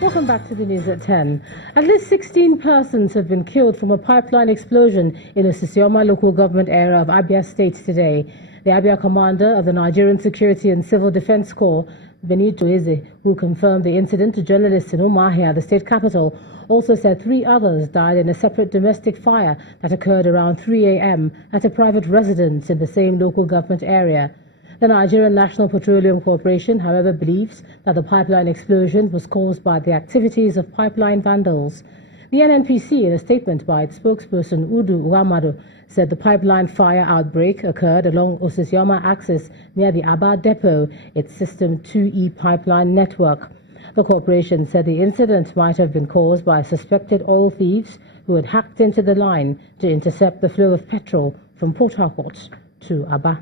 Welcome back to the news at 10. At least 16 persons have been killed from a pipeline explosion in the Sisioma local government area of Abia State today. The Abia commander of the Nigerian Security and Civil Defense Corps, Benito Eze, who confirmed the incident to journalists in Umuahia, the state capital, also said 3 others died in a separate domestic fire that occurred around 3 a.m. at a private residence in the same local government area. The Nigerian National Petroleum Corporation, however, believes that the pipeline explosion was caused by the activities of pipeline vandals. The NNPC, in a statement by its spokesperson Udu Uamado, said the pipeline fire outbreak occurred along Osisioma axis near the Aba depot, its System 2E pipeline network. The corporation said the incident might have been caused by suspected oil thieves who had hacked into the line to intercept the flow of petrol from Port Harcourt to Aba.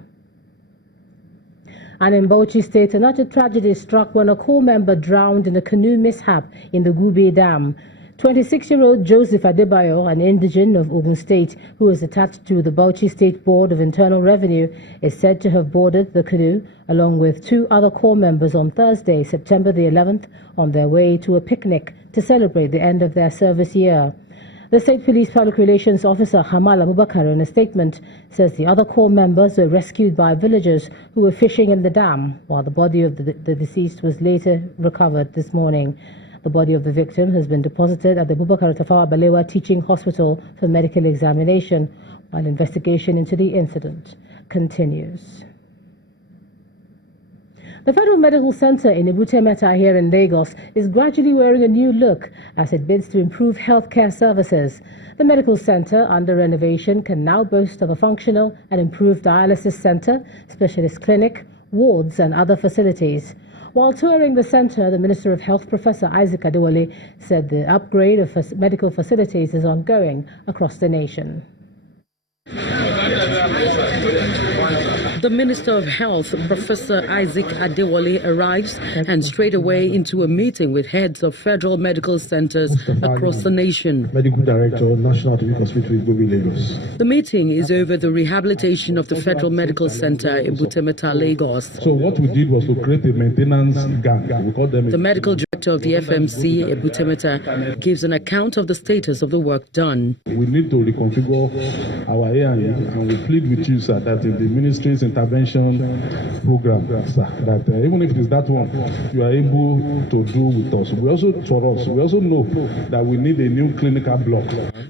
And in Bauchi State, another tragedy struck when a corps member drowned in a canoe mishap in the Gube Dam. 26-year-old Joseph Adebayo, an indigene of Ogun State who is attached to the Bauchi State Board of Internal Revenue, is said to have boarded the canoe along with 2 other corps members on Thursday, September the 11th, on their way to a picnic to celebrate the end of their service year. The State Police Public Relations Officer Hamal Abubakar, in a statement, says the other corps members were rescued by villagers who were fishing in the dam, while the body of the deceased was later recovered this morning. The body of the victim has been deposited at the Abubakar Tafawa Balewa Teaching Hospital for medical examination, while investigation into the incident continues. The Federal Medical Center in Pt.3 here in Lagos is gradually wearing a new look as it bids to improve healthcare services. The medical center, under renovation, can now boast of a functional and improved dialysis center, specialist clinic, wards and other facilities. While touring the center, the Minister of Health, Professor Isaac Adewale, said the upgrade of medical facilities is ongoing across the nation. The Minister of Health, Professor Isaac Adewale, arrives and straight away into a meeting with heads of federal medical centers across the nation. Medical Director, National Academic Hospital, Lagos. The meeting is over the rehabilitation of the Federal Medical Center in Pt.3, Lagos. So what we did was to create a maintenance gang. We call them the medical director of the FMC, Pt.3, gives an account of the status of the work done. We need to reconfigure our A&E, and we plead with you, sir, that if the ministry's intervention program, sir, that even if it is that one, you are able to do with us. We also know that we need a new clinical block.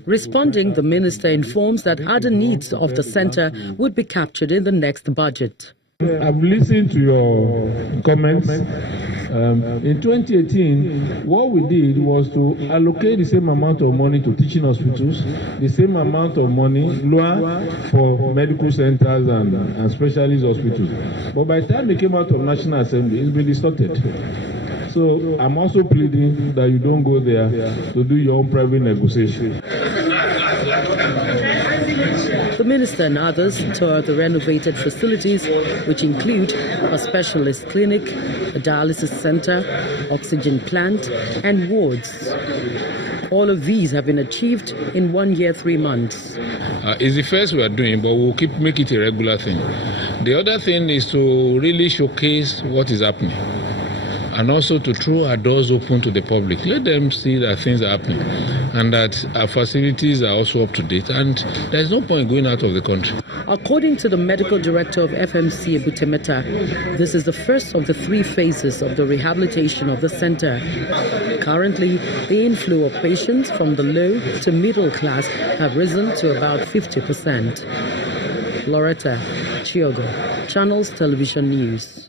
Responding, the minister informs that other needs of the center would be captured in the next budget. I've listened to your comments. In 2018, what we did was to allocate the same amount of money to teaching hospitals, the same amount of money for medical centers and specialist hospitals. But by the time it came out of National Assembly, it's been distorted. So I'm also pleading that you don't go there to do your own private negotiation. The minister and others toured the renovated facilities, which include a specialist clinic, a dialysis center, oxygen plant, and wards. All of these have been achieved in 1 year, 3 months. It's the first we are doing, but we'll make it a regular thing. The other thing is to really showcase what is happening, and also to throw our doors open to the public. Let them see that things are happening and that our facilities are also up to date, and there's no point going out of the country. According to the medical director of FMC Pt.3, this is the first of the 3 phases of the rehabilitation of the center. Currently, the inflow of patients from the low to middle class have risen to about 50%. Loretta Chiogo, Channels Television News.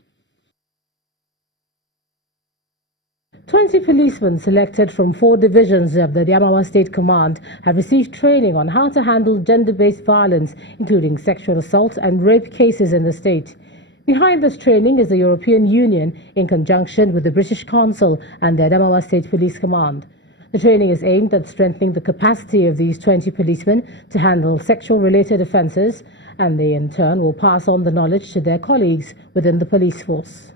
20 policemen selected from 4 divisions of the Adamawa State Command have received training on how to handle gender-based violence, including sexual assault and rape cases in the state. Behind this training is the European Union in conjunction with the British Council and the Adamawa State Police Command. The training is aimed at strengthening the capacity of these 20 policemen to handle sexual-related offences, and they in turn will pass on the knowledge to their colleagues within the police force.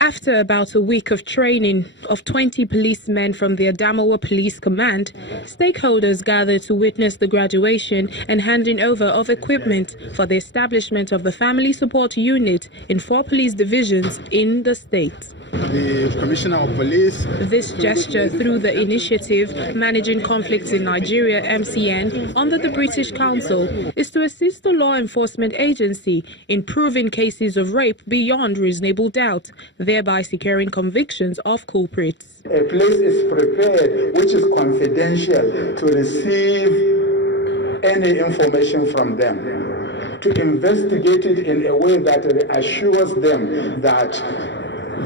After about a week of training of 20 policemen from the Adamawa Police Command, stakeholders gathered to witness the graduation and handing over of equipment for the establishment of the Family Support Unit in 4 police divisions in the state. The Commissioner of Police. This gesture through the initiative Managing Conflicts in Nigeria MCN under the British Council is to assist the law enforcement agency in proving cases of rape beyond reasonable doubt, thereby securing convictions of culprits. A place is prepared which is confidential to receive any information from them, to investigate it in a way that assures them that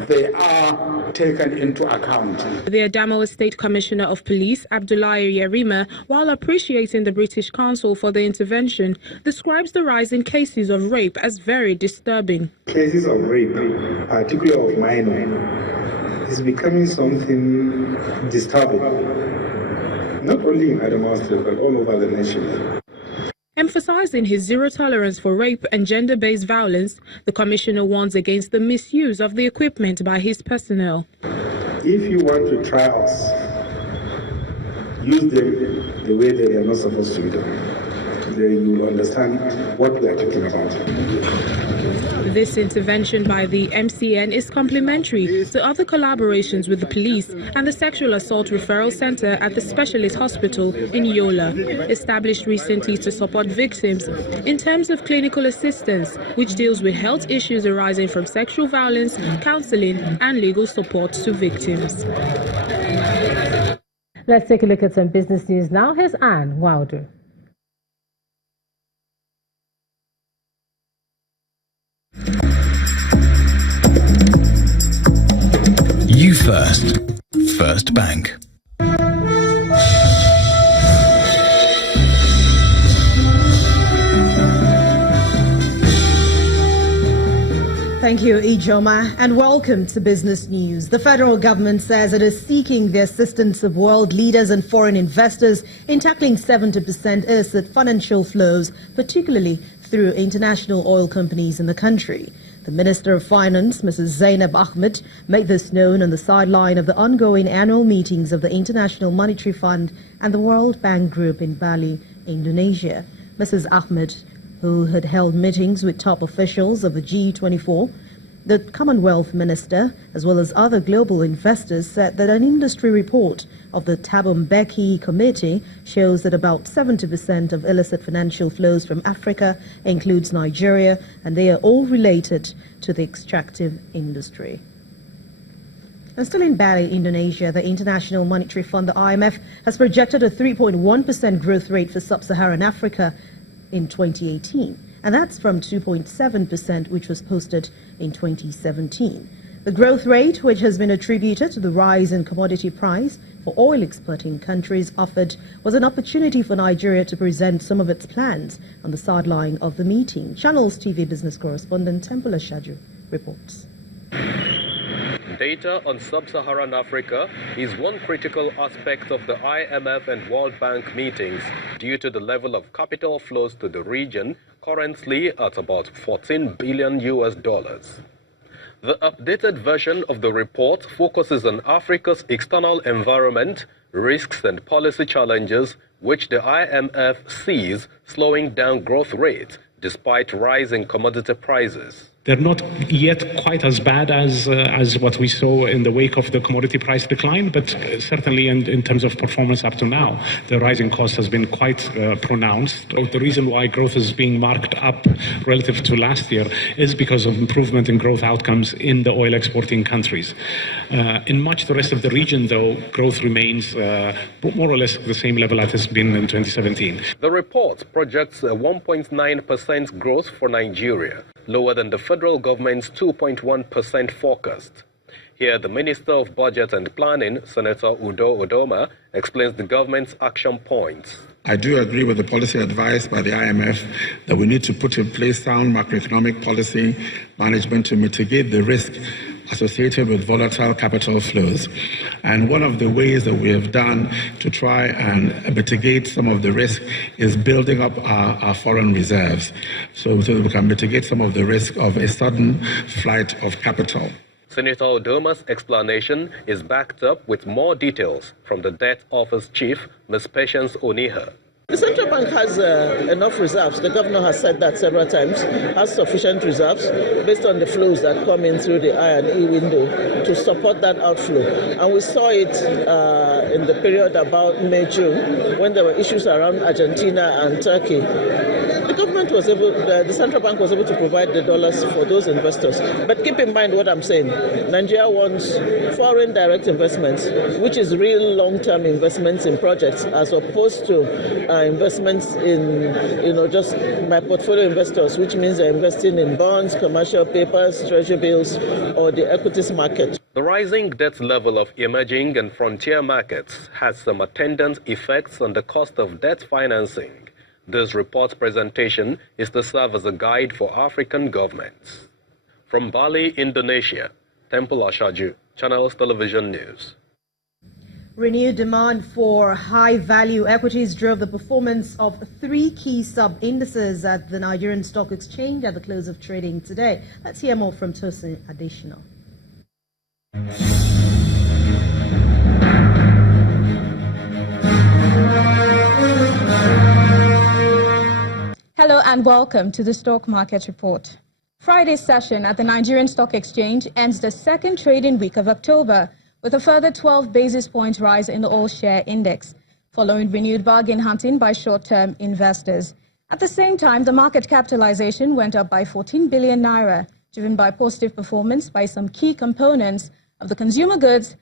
they are taken into account. The Adamawa State Commissioner of Police, Abdullahi Yerima, while appreciating the British Council for the intervention, describes the rise in cases of rape as very disturbing. Cases of rape, particularly of minors, is becoming something disturbing, not only in Adamawa State, but all over the nation. Emphasizing his zero tolerance for rape and gender-based violence, the Commissioner warns against the misuse of the equipment by his personnel. If you want to try us, use them the way they are not supposed to be done. Then you will understand what we are talking about. This intervention by the MCN is complementary to other collaborations with the police and the Sexual Assault Referral Center at the Specialist Hospital in Yola, established recently to support victims in terms of clinical assistance, which deals with health issues arising from sexual violence, counseling, and legal support to victims. Let's take a look at some business news now. Here's Anne Wilder. You First. First Bank. Thank you, Ijoma, and welcome to Business News. The federal government says it is seeking the assistance of world leaders and foreign investors in tackling 70% illicit financial flows, particularly through international oil companies in the country. The Minister of Finance, Mrs. Zainab Ahmed, made this known on the sideline of the ongoing annual meetings of the International Monetary Fund and the World Bank Group in Bali, Indonesia. Mrs. Ahmed, who had held meetings with top officials of the G24, the Commonwealth Minister, as well as other global investors, said that an industry report of the Thabo Mbeki Committee shows that about 70% of illicit financial flows from Africa includes Nigeria, and they are all related to the extractive industry. And still in Bali, Indonesia, the International Monetary Fund, the IMF, has projected a 3.1% growth rate for sub-Saharan Africa in 2018. And that's from 2.7%, which was posted in 2017. The growth rate, which has been attributed to the rise in commodity price for oil exporting countries offered, was an opportunity for Nigeria to present some of its plans on the sideline of the meeting. Channels TV business correspondent Temple Shaju reports. Data on sub-Saharan Africa is one critical aspect of the IMF and World Bank meetings due to the level of capital flows to the region, currently at about $14 billion. The updated version of the report focuses on Africa's external environment, risks and policy challenges, which the IMF sees slowing down growth rates despite rising commodity prices. They're not yet quite as bad as what we saw in the wake of the commodity price decline, but certainly in terms of performance up to now, the rising cost has been quite pronounced. The reason why growth is being marked up relative to last year is because of improvement in growth outcomes in the oil exporting countries. In much the rest of the region, though, growth remains more or less the same level as it has been in 2017. The report projects a 1.9% growth for Nigeria, lower than the federal government's 2.1% forecast. Here, the Minister of Budget and Planning, Senator Udo Odoma, explains the government's action points. I do agree with the policy advice by the IMF that we need to put in place sound macroeconomic policy management to mitigate the risk associated with volatile capital flows. And one of the ways that we have done to try and mitigate some of the risk is building up our foreign reserves so that we can mitigate some of the risk of a sudden flight of capital. Senator Odoma's explanation is backed up with more details from the Debt Office Chief, Ms. Patience Oniha. The central bank has enough reserves. The governor has said that several times, has sufficient reserves based on the flows that come in through the I&E window to support that outflow. And we saw it in the period about May, June, when there were issues around Argentina and Turkey. The government was able, the central bank was able to provide the dollars for those investors. But keep in mind what I'm saying. Nigeria wants foreign direct investments, which is real long-term investments in projects, as opposed to investments in, just my portfolio investors, which means they're investing in bonds, commercial papers, treasury bills, or the equities market. The rising debt level of emerging and frontier markets has some attendant effects on the cost of debt financing. This report's presentation is to serve as a guide for African governments. From Bali, Indonesia, Temple Ashaju, Channels Television News. Renewed demand for high-value equities drove the performance of three key sub-indices at the Nigerian Stock Exchange at the close of trading today. Let's hear more from Tosin Additional. Hello and welcome to the Stock Market Report. Friday's session at the Nigerian Stock Exchange ends the second trading week of October with a further 12 basis points rise in the all-share index, following renewed bargain hunting by short-term investors. At the same time, the market capitalization went up by 14 billion naira, driven by positive performance by some key components of the consumer goods,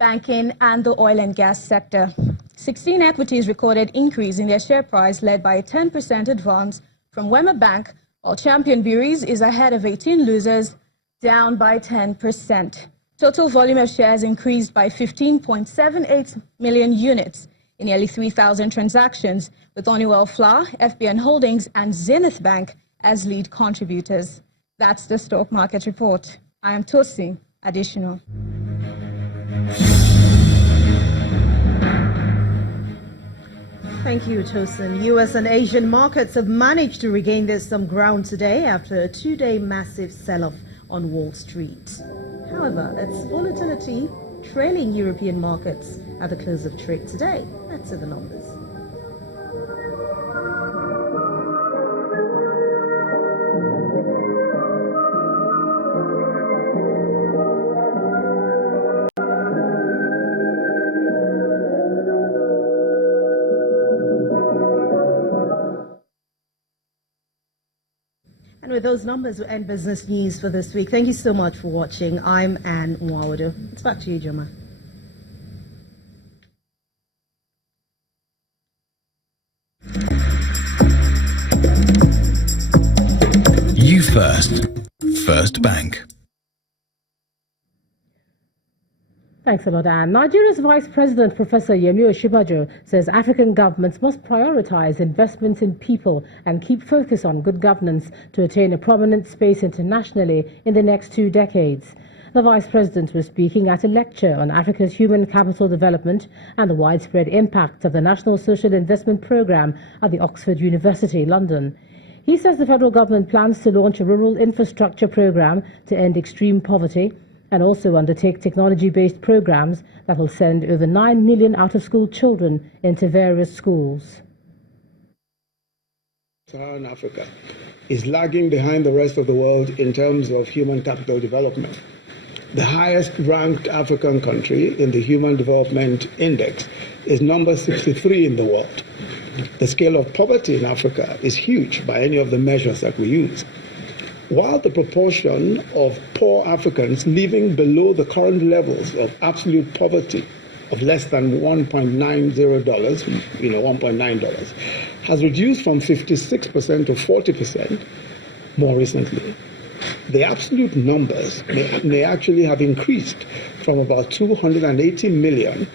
banking, and the oil and gas sector. 16 equities recorded increase in their share price, led by a 10% advance from Wema Bank, while Champion Breweries is ahead of 18 losers, down by 10%. Total volume of shares increased by 15.78 million units in nearly 3,000 transactions, with Honeywell Flour, FBN Holdings, and Zenith Bank as lead contributors. That's the Stock Market Report. I am Tosi Additional. Thank you, Tosin. U.S. and Asian markets have managed to regain some ground today after a two-day massive sell-off on Wall Street. However, it's volatility trailing European markets at the close of trade today. Let's see the numbers. And with those numbers, we end business news for this week. Thank you so much for watching. I'm Anne Nwawado. It's back to you, Joma. You First. First Bank. Thanks a lot, Anne. Nigeria's Vice President, Professor Yemi Osinbajo, says African governments must prioritize investments in people and keep focus on good governance to attain a prominent space internationally in the next 2 decades. The Vice President was speaking at a lecture on Africa's human capital development and the widespread impact of the National Social Investment Programme at the Oxford University, London. He says the federal government plans to launch a rural infrastructure programme to end extreme poverty, and also undertake technology-based programs that will send over 9 million out-of-school children into various schools. Saharan Africa is lagging behind the rest of the world in terms of human capital development. The highest ranked African country in the Human Development Index is number 63 in the world. The scale of poverty in Africa is huge by any of the measures that we use. While the proportion of poor Africans living below the current levels of absolute poverty of less than $1.90, $1.9, has reduced from 56% to 40% more recently, the absolute numbers may actually have increased from about 280 million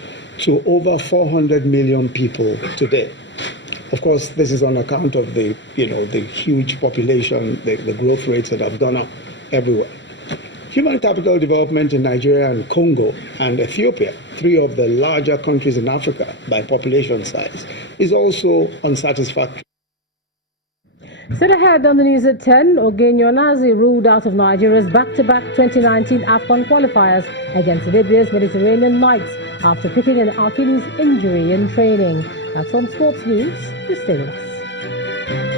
to over 400 million people today. Of course, this is on account of the huge population, the growth rates that have gone up everywhere. Human capital development in Nigeria and Congo and Ethiopia, 3 of the larger countries in Africa by population size, is also unsatisfactory. Still ahead on the news at 10, Ogenyonazi ruled out of Nigeria's back-to-back 2019 AFCON qualifiers against Libya's Mediterranean Knights after picking an Achilles injury in training. That's on Sports News. Please stay with us.